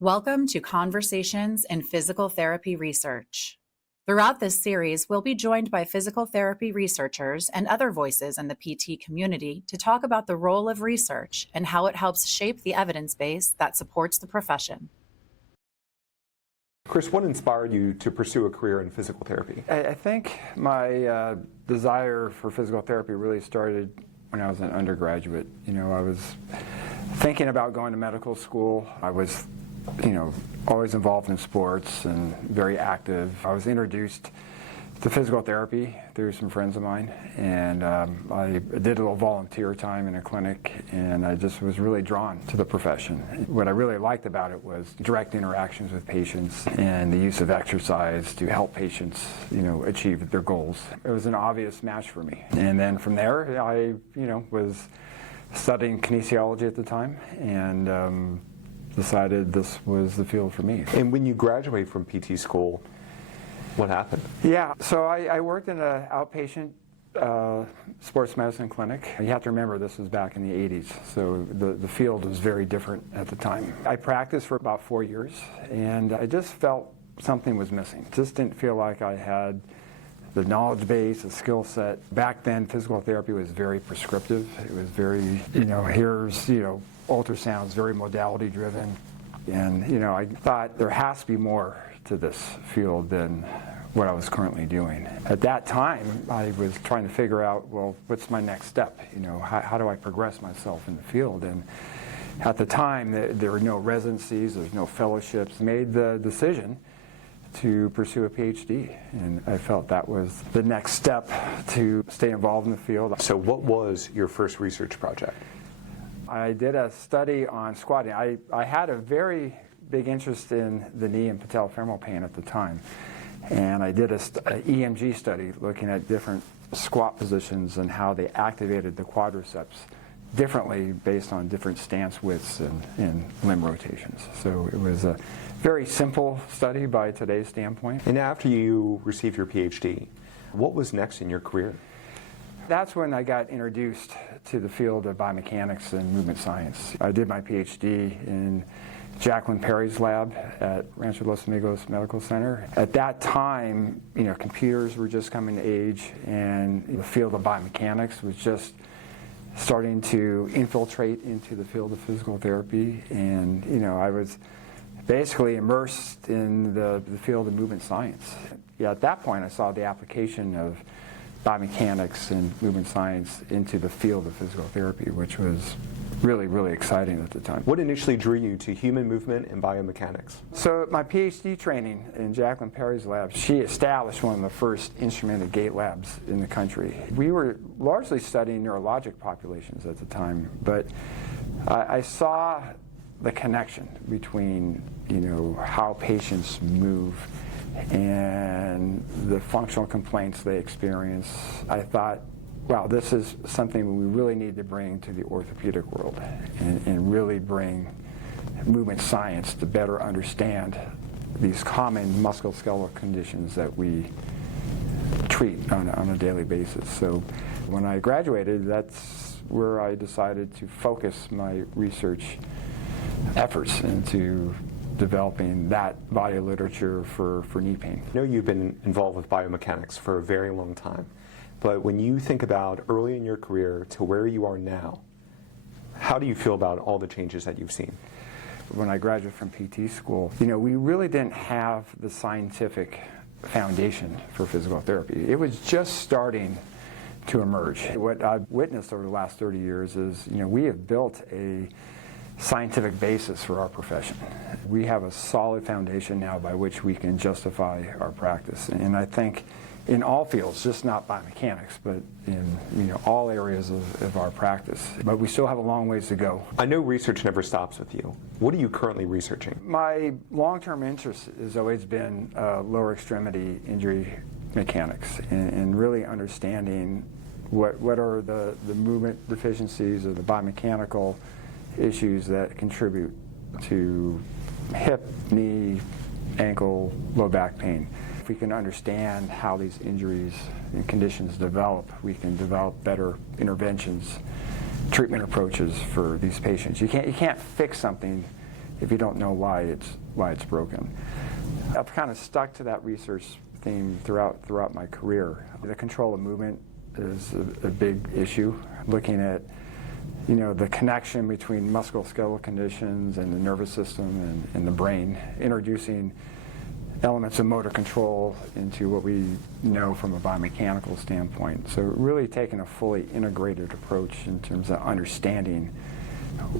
Welcome to Conversations in Physical Therapy Research. Throughout this series, we'll be joined by physical therapy researchers and other voices in the PT community to talk about the role of research and how it helps shape the evidence base that supports the profession. Chris, what inspired you to pursue a career in physical therapy? I think my desire for physical therapy really started when I was an undergraduate. I was thinking about going to medical school. I was always involved in sports and very active. I was introduced to physical therapy through some friends of mine, and I did a little volunteer time in a clinic, and I just was really drawn to the profession. What I really liked about it was direct interactions with patients and the use of exercise to help patients, achieve their goals. It was an obvious match for me. And then from there, I, was studying kinesiology at the time, and decided this was the field for me. And when you graduate from PT school, what happened? Yeah, so I worked in an outpatient sports medicine clinic. You have to remember this was back in the 80s, so the field was very different at the time. I practiced for about 4 years, and I just felt something was missing. Just didn't feel like I had the knowledge base, the skill set. Back then, physical therapy was very prescriptive. It was very, here's, ultrasounds, very modality driven. And, I thought there has to be more to this field than what I was currently doing. At that time, I was trying to figure out, well, what's my next step? How do I progress myself in the field? And at the time, there were no residencies, there's no fellowships. Made the decision to pursue a PhD, and I felt that was the next step to stay involved in the field. So what was your first research project? I did a study on squatting. I had a very big interest in the knee and patellofemoral pain at the time, and I did a EMG study looking at different squat positions and how they activated the quadriceps differently based on different stance widths and limb rotations. So it was a very simple study by today's standpoint. And after you received your PhD, what was next in your career? That's when I got introduced to the field of biomechanics and movement science. I did my PhD in Jacqueline Perry's lab at Rancho Los Amigos Medical Center. At that time, computers were just coming to age, and the field of biomechanics was just starting to infiltrate into the field of physical therapy, and I was basically immersed in the field of movement science. Yeah, at that point I saw the application of biomechanics and movement science into the field of physical therapy, which was really, really exciting at the time. What initially drew you to human movement and biomechanics? So my PhD training in Jacqueline Perry's lab, she established one of the first instrumented gait labs in the country. We were largely studying neurologic populations at the time, but I saw the connection between how patients move and the functional complaints they experience. I thought, wow, this is something we really need to bring to the orthopedic world and really bring movement science to better understand these common musculoskeletal conditions that we treat on a daily basis. So when I graduated, that's where I decided to focus my research efforts into developing that body of literature for knee pain. I know you've been involved with biomechanics for a very long time, but when you think about early in your career to where you are now, how do you feel about all the changes that you've seen? When I graduated from PT school, we really didn't have the scientific foundation for physical therapy. It was just starting to emerge. What I've witnessed over the last 30 years is, we have built a scientific basis for our profession. We have a solid foundation now by which we can justify our practice. And I think in all fields, just not biomechanics, but in all areas of our practice. But we still have a long ways to go. I know research never stops with you. What are you currently researching? My long-term interest has always been lower extremity injury mechanics and really understanding what are the movement deficiencies or the biomechanical issues that contribute to hip, knee, ankle, low back pain. If we can understand how these injuries and conditions develop, we can develop better interventions, treatment approaches for these patients. You can't fix something if you don't know why it's broken. I've kind of stuck to that research theme throughout my career. The control of movement is a big issue. Looking at the connection between musculoskeletal conditions and the nervous system and the brain, introducing elements of motor control into what we know from a biomechanical standpoint. So really taking a fully integrated approach in terms of understanding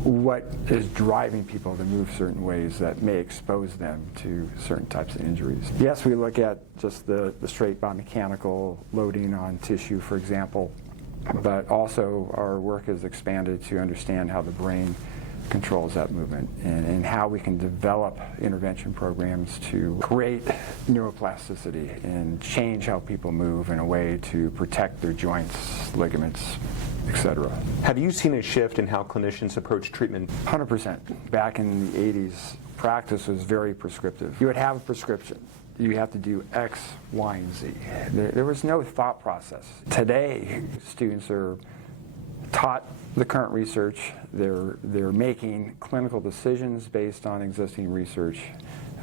what is driving people to move certain ways that may expose them to certain types of injuries. Yes, we look at just the straight biomechanical loading on tissue, for example, but also our work has expanded to understand how the brain controls that movement and how we can develop intervention programs to create neuroplasticity and change how people move in a way to protect their joints, ligaments, etc. Have you seen a shift in how clinicians approach treatment? 100%. Back in the 80s, practice was very prescriptive. You would have a prescription. You have to do X, Y, and Z. There was no thought process. Today, students are taught the current research. They're making clinical decisions based on existing research.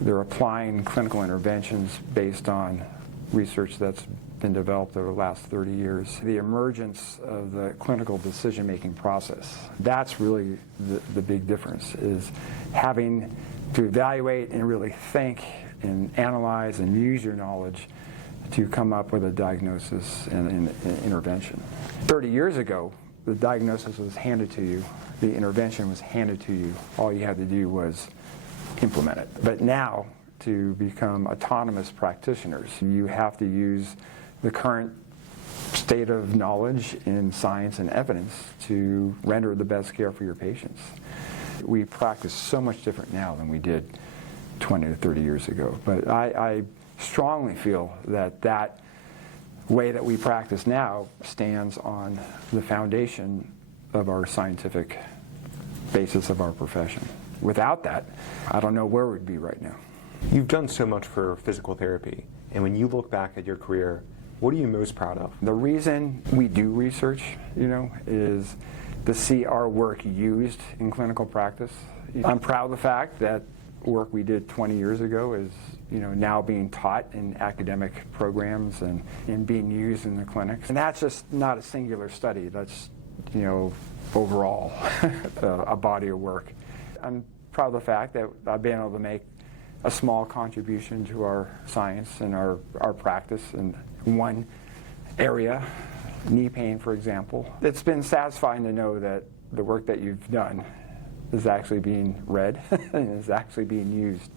They're applying clinical interventions based on research that's been developed over the last 30 years. The emergence of the clinical decision-making process, that's really the big difference, is having to evaluate and really think and analyze and use your knowledge to come up with a diagnosis and intervention. 30 years ago, the diagnosis was handed to you, the intervention was handed to you, all you had to do was implement it. But now, to become autonomous practitioners, you have to use the current state of knowledge in science and evidence to render the best care for your patients. We practice so much different now than we did 20 to 30 years ago. But I strongly feel that way that we practice now stands on the foundation of our scientific basis of our profession. Without that, I don't know where we'd be right now. You've done so much for physical therapy, and when you look back at your career, what are you most proud of? The reason we do research, is to see our work used in clinical practice. I'm proud of the fact that work we did 20 years ago is now being taught in academic programs and being used in the clinics. And that's just not a singular study. That's overall a body of work. I'm proud of the fact that I've been able to make a small contribution to our science and our practice in one area, knee pain, for example. It's been satisfying to know that the work that you've done is actually being read and is actually being used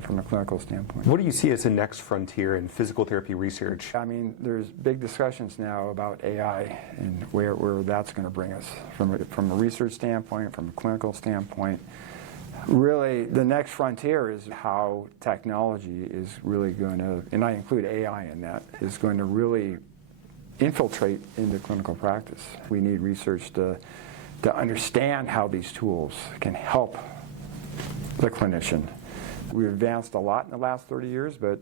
from a clinical standpoint. What do you see as the next frontier in physical therapy research? I mean, there's big discussions now about AI and where that's going to bring us from a research standpoint, from a clinical standpoint. Really, the next frontier is how technology is really going to, and I include AI in that, is going to really infiltrate into clinical practice. We need research to understand how these tools can help the clinician. We've advanced a lot in the last 30 years, but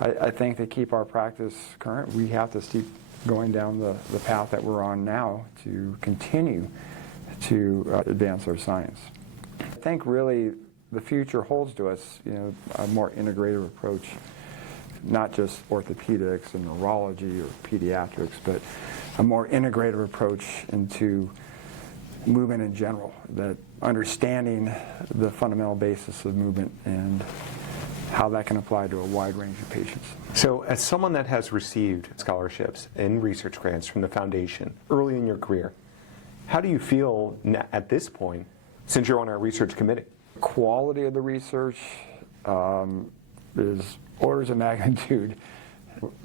I think to keep our practice current, we have to keep going down the path that we're on now to continue to advance our science. I think really the future holds to us, a more integrative approach, not just orthopedics and neurology or pediatrics, but a more integrative approach into movement in general, that understanding the fundamental basis of movement and how that can apply to a wide range of patients. So as someone that has received scholarships and research grants from the foundation early in your career, how do you feel at this point, since you're on our research committee? Quality of the research is orders of magnitude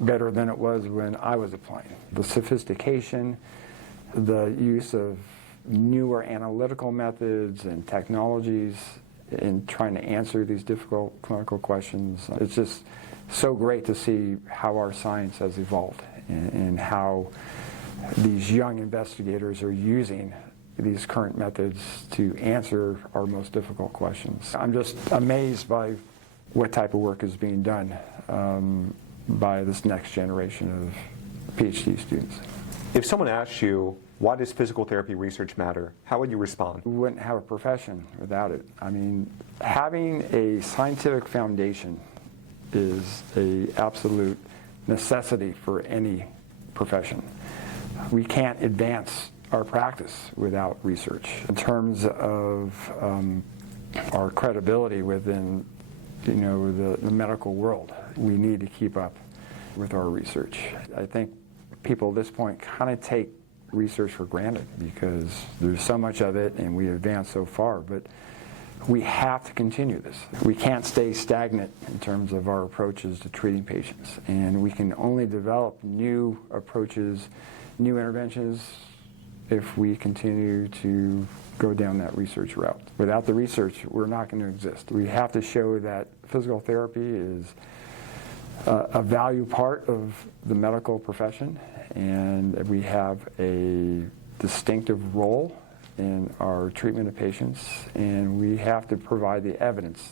better than it was when I was applying. The sophistication, the use of newer analytical methods and technologies in trying to answer these difficult clinical questions. It's just so great to see how our science has evolved and how these young investigators are using these current methods to answer our most difficult questions. I'm just amazed by what type of work is being done by this next generation of PhD students. If someone asked you, why does physical therapy research matter, how would you respond? We wouldn't have a profession without it. I mean, having a scientific foundation is an absolute necessity for any profession. We can't advance our practice without research. In terms of our credibility within, the medical world, we need to keep up with our research. I think people at this point kind of take research for granted because there's so much of it and we advance so far, but we have to continue this. We can't stay stagnant in terms of our approaches to treating patients, and we can only develop new approaches, new interventions, if we continue to go down that research route. Without the research, we're not going to exist. We have to show that physical therapy is a value part of the medical profession, and we have a distinctive role in our treatment of patients, and we have to provide the evidence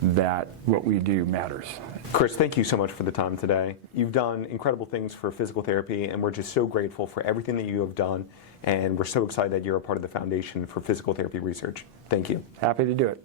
that what we do matters. Chris, thank you so much for the time today. You've done incredible things for physical therapy, and we're just so grateful for everything that you have done, and we're so excited that you're a part of the Foundation for Physical Therapy Research. Thank you. Happy to do it.